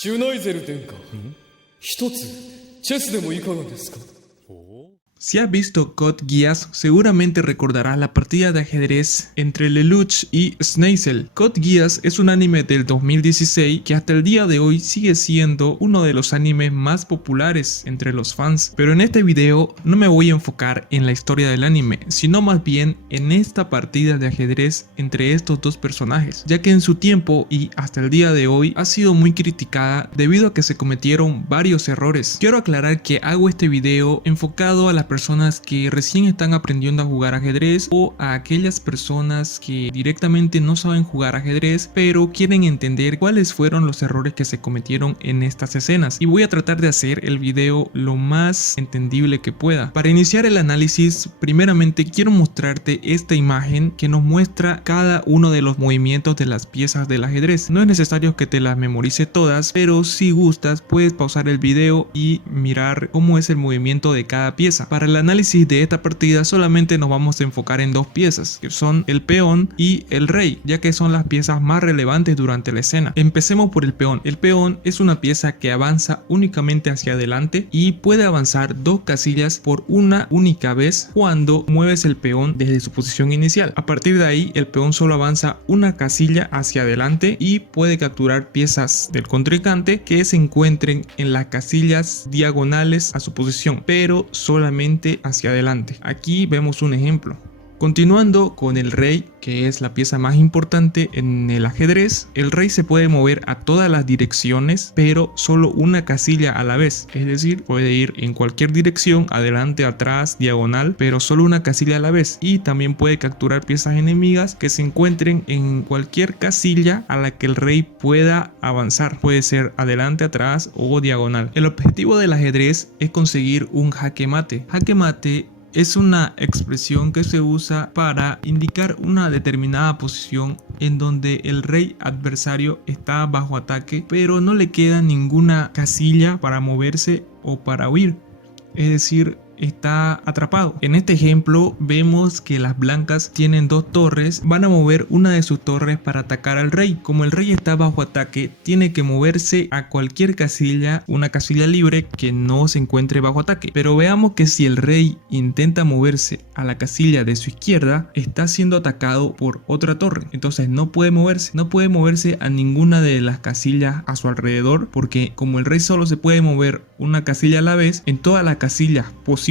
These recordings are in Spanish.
シュナイゼル殿下、一つチェスでもいかがですか。 Si has visto Code Geass, seguramente recordarás la partida de ajedrez entre Lelouch y Schneisel. Code Geass es un anime del 2016 que hasta el día de hoy sigue siendo uno de los animes más populares entre los fans. Pero en este video no me voy a enfocar en la historia del anime, sino más bien en esta partida de ajedrez entre estos dos personajes, ya que en su tiempo y hasta el día de hoy ha sido muy criticada debido a que se cometieron varios errores. Quiero aclarar que hago este video enfocado a las personas que recién están aprendiendo a jugar ajedrez o a aquellas personas que directamente no saben jugar ajedrez pero quieren entender cuáles fueron los errores que se cometieron en estas escenas, y voy a tratar de hacer el video lo más entendible que pueda. Para iniciar el análisis, primeramente quiero mostrarte esta imagen que nos muestra cada uno de los movimientos de las piezas del ajedrez. No es necesario que te las memorice todas, pero si gustas puedes pausar el video y mirar cómo es el movimiento de cada pieza. Para el análisis de esta partida solamente nos vamos a enfocar en dos piezas, que son el peón y el rey, ya que son las piezas más relevantes durante la escena. Empecemos por el peón. El peón es una pieza que avanza únicamente hacia adelante y puede avanzar dos casillas por una única vez cuando mueves el peón desde su posición inicial. A partir de ahí el peón solo avanza una casilla hacia adelante y puede capturar piezas del contrincante que se encuentren en las casillas diagonales a su posición, pero solamente hacia adelante. Aquí vemos un ejemplo. Continuando con el rey, que es la pieza más importante en el ajedrez, el rey se puede mover a todas las direcciones, pero solo una casilla a la vez. Es decir, puede ir en cualquier dirección, adelante, atrás, diagonal, pero solo una casilla a la vez. Y también puede capturar piezas enemigas que se encuentren en cualquier casilla a la que el rey pueda avanzar. Puede ser adelante, atrás o diagonal. El objetivo del ajedrez es conseguir un jaque mate. Jaque mate es una expresión que se usa para indicar una determinada posición en donde el rey adversario está bajo ataque, pero no le queda ninguna casilla para moverse o para huir. Es decir, está atrapado. En este ejemplo vemos que las blancas tienen dos torres, van a mover una de sus torres para atacar al rey. Como el rey está bajo ataque, tiene que moverse a cualquier casilla, una casilla libre que no se encuentre bajo ataque. Pero veamos que si el rey intenta moverse a la casilla de su izquierda, está siendo atacado por otra torre, entonces no puede moverse a ninguna de las casillas a su alrededor, porque como el rey solo se puede mover una casilla a la vez, en todas las casillas posibles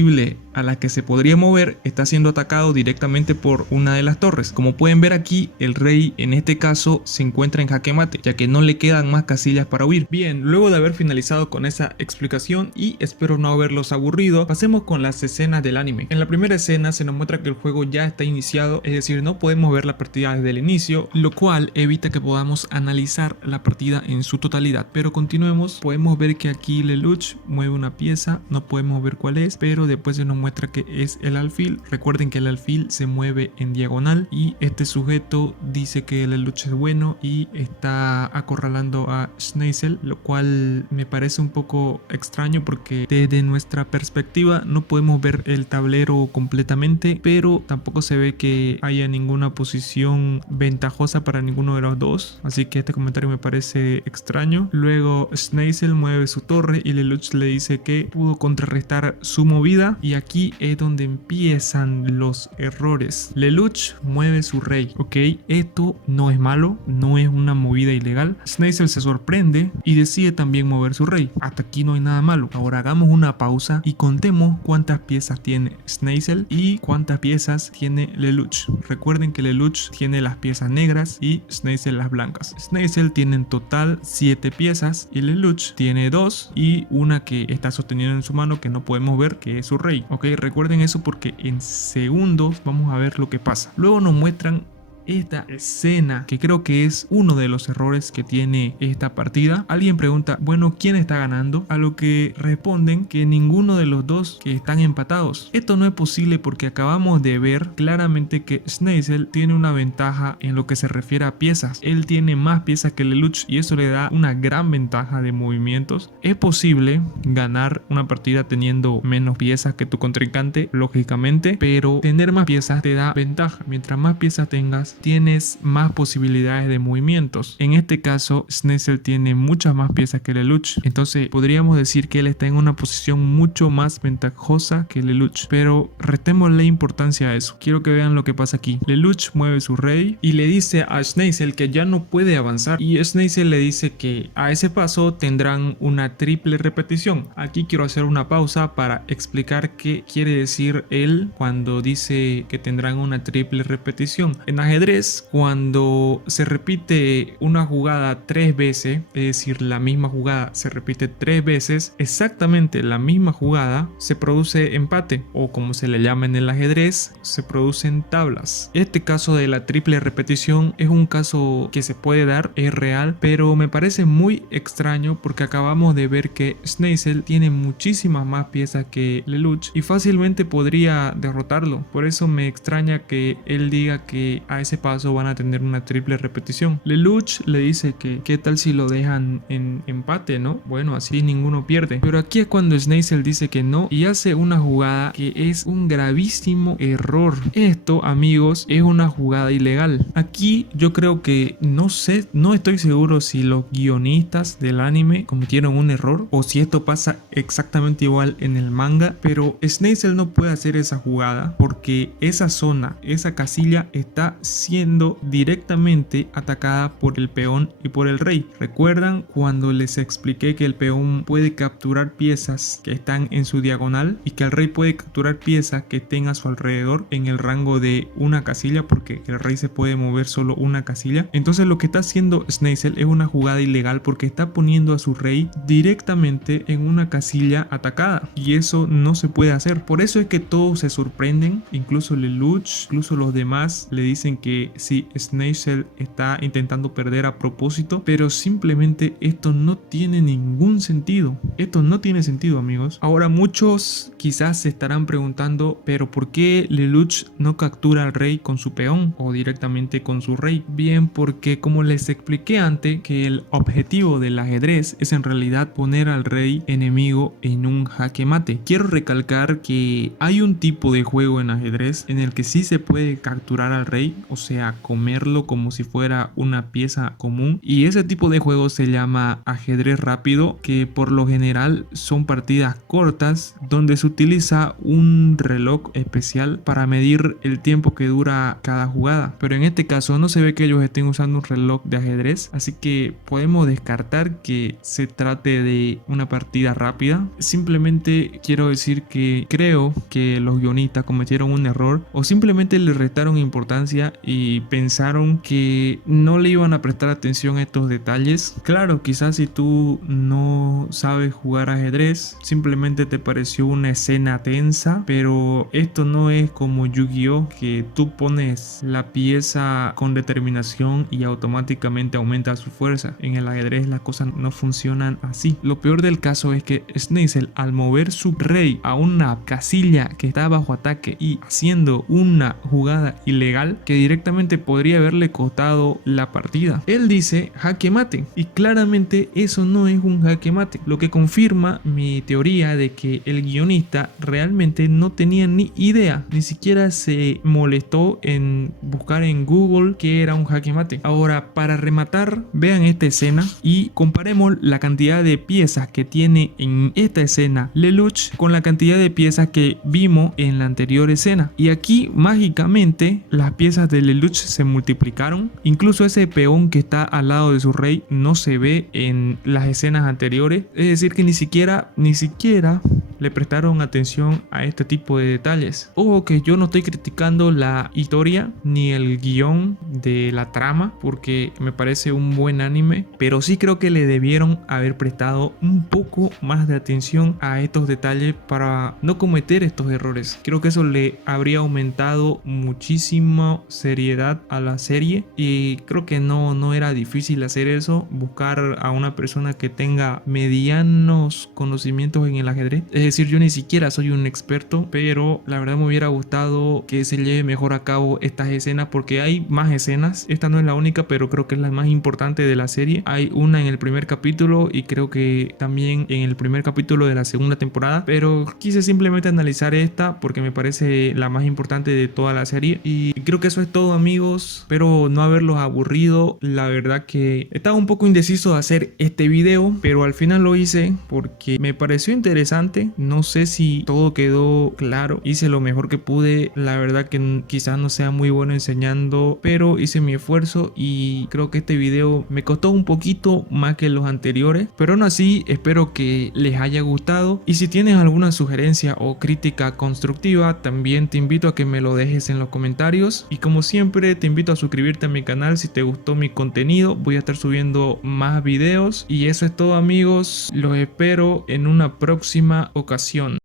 a la que se podría mover está siendo atacado directamente por una de las torres. Como pueden ver aquí, el rey en este caso se encuentra en jaque mate, ya que no le quedan más casillas para huir. Bien, luego de haber finalizado con esa explicación y espero no haberlos aburrido, pasemos con las escenas del anime. En la primera escena se nos muestra que el juego ya está iniciado, es decir, no podemos ver la partida desde el inicio, lo cual evita que podamos analizar la partida en su totalidad. Pero continuemos, podemos ver que aquí Lelouch mueve una pieza, no podemos ver cuál es, pero después se nos muestra que es el alfil. Recuerden que el alfil se mueve en diagonal y este sujeto dice que el Lelouch es bueno y está acorralando a Schneisel, lo cual me parece un poco extraño porque desde nuestra perspectiva no podemos ver el tablero completamente, pero tampoco se ve que haya ninguna posición ventajosa para ninguno de los dos, así que este comentario me parece extraño. Luego Schneisel mueve su torre y Lelouch le dice que pudo contrarrestar su movida, y aquí es donde empiezan los errores. Lelouch mueve su rey, ok, esto no es malo, no es una movida ilegal. Schneisel se sorprende y decide también mover su rey. Hasta aquí no hay nada malo. Ahora hagamos una pausa y contemos cuántas piezas tiene Schneisel y cuántas piezas tiene Lelouch. Recuerden que Lelouch tiene las piezas negras y Schneisel las blancas. Schneisel tiene en total 7 piezas y Lelouch tiene 2 y una que está sosteniendo en su mano que no podemos ver, que es su rey. Ok, recuerden eso porque en segundos vamos a ver lo que pasa. Luego nos muestran esta escena que creo que es uno de los errores que tiene esta partida. Alguien pregunta, bueno, ¿quién está ganando? A lo que responden que ninguno de los dos, que están empatados. Esto no es posible porque acabamos de ver claramente que Schneisel tiene una ventaja en lo que se refiere a piezas. Él tiene más piezas que Lelouch y eso le da una gran ventaja de movimientos. Es posible ganar una partida teniendo menos piezas que tu contrincante, lógicamente, pero tener más piezas te da ventaja. Mientras más piezas tengas, tienes más posibilidades de movimientos. En este caso, Sneasel tiene muchas más piezas que Lelouch. Entonces podríamos decir que él está en una posición mucho más ventajosa que Lelouch. Pero restémosle importancia a eso. Quiero que vean lo que pasa aquí. Lelouch mueve su rey y le dice a Sneasel que ya no puede avanzar. Y Sneasel le dice que a ese paso tendrán una triple repetición. Aquí quiero hacer una pausa para explicar qué quiere decir él cuando dice que tendrán una triple repetición. En ajedrez, cuando se repite una jugada 3 veces, es decir, la misma jugada se repite 3 veces, exactamente la misma jugada, se produce empate, o como se le llama en el ajedrez, se producen tablas. Este caso de la triple repetición es un caso que se puede dar, es real, pero me parece muy extraño porque acabamos de ver que Sneasel tiene muchísimas más piezas que Lelouch y fácilmente podría derrotarlo. Por eso me extraña que él diga que a ese paso van a tener una triple repetición. Lelouch le dice que qué tal si lo dejan en empate, ¿no? Bueno, así ninguno pierde. Pero aquí es cuando Sneasel dice que no y hace una jugada que es un gravísimo error. Esto, amigos, es una jugada ilegal. Aquí yo creo que no estoy seguro si los guionistas del anime cometieron un error o si esto pasa exactamente igual en el manga, pero Sneasel no puede hacer esa jugada porque esa zona, esa casilla está siendo directamente atacada por el peón y por el rey. ¿Recuerdan cuando les expliqué que el peón puede capturar piezas que están en su diagonal y que el rey puede capturar piezas que estén a su alrededor en el rango de una casilla, porque el rey se puede mover solo una casilla? Entonces lo que está haciendo Sneasel es una jugada ilegal porque está poniendo a su rey directamente en una casilla atacada y eso no se puede hacer. Por eso es que todos se sorprenden, incluso Lelouch, incluso los demás le dicen que sí, Sneasel está intentando perder a propósito, pero simplemente esto no tiene ningún sentido. Esto no tiene sentido, amigos. Ahora muchos quizás se estarán preguntando, pero ¿por qué Lelouch no captura al rey con su peón o directamente con su rey? Bien, porque como les expliqué antes, que el objetivo del ajedrez es en realidad poner al rey enemigo en un jaque mate. Quiero recalcar que hay un tipo de juego en ajedrez en el que sí se puede capturar al rey, o sea, comerlo como si fuera una pieza común, y ese tipo de juego se llama ajedrez rápido, que por lo general son partidas cortas donde se utiliza un reloj especial para medir el tiempo que dura cada jugada, pero en este caso no se ve que ellos estén usando un reloj de ajedrez, así que podemos descartar que se trate de una partida rápida. Simplemente quiero decir que creo que los guionistas cometieron un error o simplemente le restaron importancia y pensaron que no le iban a prestar atención a estos detalles. Claro, quizás si tú no sabes jugar ajedrez, simplemente te pareció una escena tensa, pero esto no es como Yu-Gi-Oh, que tú pones la pieza con determinación y automáticamente aumenta su fuerza. En el ajedrez las cosas no funcionan así. Lo peor del caso es que Sneasel, al mover su rey a una casilla que está bajo ataque y haciendo una jugada ilegal que directamente podría haberle costado la partida, él dice jaque mate y claramente eso no es un jaque mate, lo que confirma mi teoría de que el guionista realmente no tenía ni idea, ni siquiera se molestó en buscar en Google qué era un jaque mate. Ahora, para rematar, vean esta escena y comparemos la cantidad de piezas que tiene en esta escena Lelouch con la cantidad de piezas que vimos en la anterior escena, y aquí mágicamente las piezas de Lelouch se multiplicaron. Incluso ese peón que está al lado de su rey no se ve en las escenas anteriores, es decir que ni siquiera le prestaron atención a este tipo de detalles. Ojo que yo no estoy criticando la historia ni el guión de la trama porque me parece un buen anime, pero sí creo que le debieron haber prestado un poco más de atención a estos detalles para no cometer estos errores. Creo que eso le habría aumentado muchísima seriedad a la serie y creo que no era difícil hacer eso, buscar a una persona que tenga medianos conocimientos en el ajedrez. Es decir, yo ni siquiera soy un experto, pero la verdad me hubiera gustado que se lleve mejor a cabo estas escenas porque hay más escenas. Esta no es la única, pero creo que es la más importante de la serie. Hay una en el primer capítulo y creo que también en el primer capítulo de la segunda temporada, pero quise simplemente analizar esta porque me parece la más importante de toda la serie y creo que eso es todo. todo amigos, espero no haberlos aburrido. La verdad que estaba un poco indeciso de hacer este video, pero al final lo hice porque me pareció interesante. No sé si todo quedó claro, hice lo mejor que pude. La verdad que quizás no sea muy bueno enseñando, pero hice mi esfuerzo y creo que este video me costó un poquito más que los anteriores, pero aún así espero que les haya gustado. Y si tienes alguna sugerencia o crítica constructiva, también te invito a que me lo dejes en los comentarios. Y como siempre te invito a suscribirte a mi canal si te gustó mi contenido. Voy a estar subiendo más videos y eso es todo amigos. Los espero en una próxima ocasión.